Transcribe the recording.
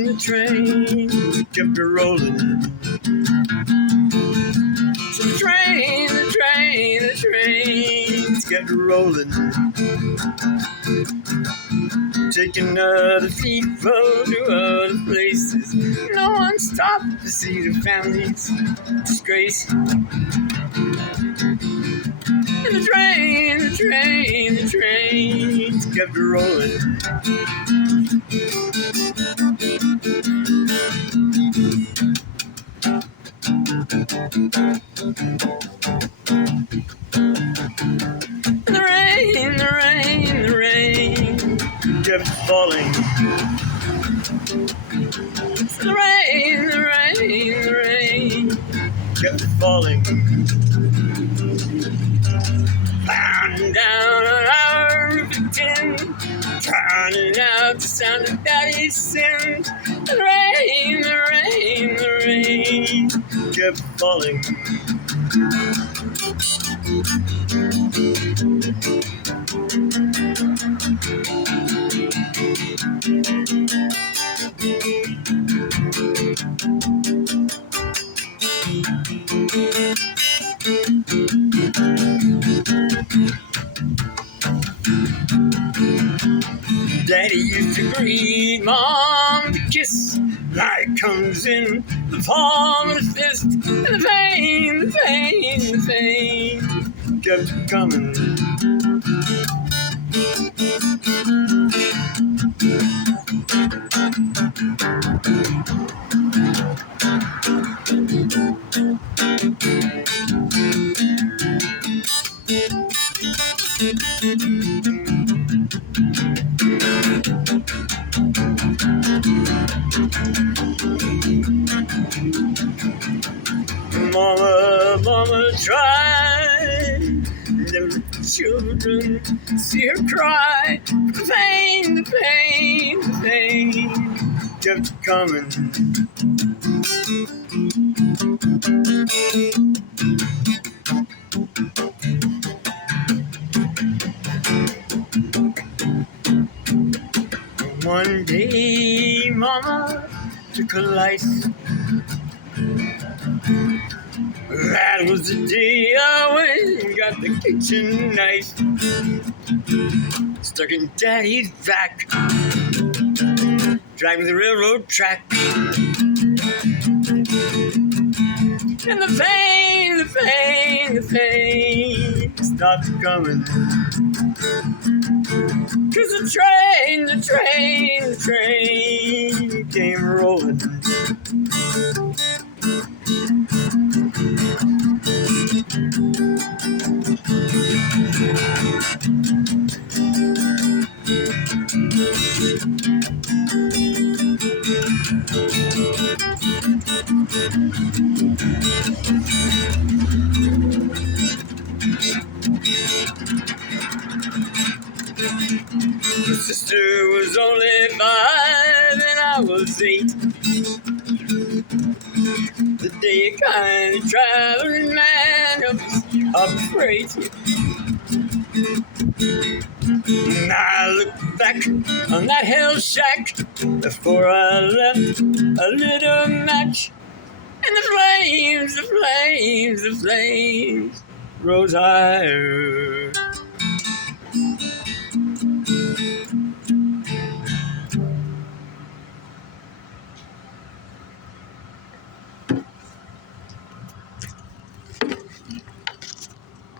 The train kept a rolling. So the train kept a rolling. Taking other people to other places. No one stopped to see the family's disgrace. And the train kept a rolling. The rain kept falling. The rain kept falling. Pounding down on our roof of tin, drowning out the sound of Daddy's sin. The rain kept falling. Daddy used to greet Mom, the kiss like comes in the palm of his fist. And the pain kept coming. Mama tried, never let the children see her cry. The pain kept coming. One day, Mama took her life. That was the day I went and got the kitchen knife, stuck in Daddy's back, driving the railroad track. And the pain stopped coming. 'Cause the train came rolling. My sister was only 5 and I was 8. The day a kind of traveling man up freight. And I look back on that hell shack before I left a little match. And the flames rose higher.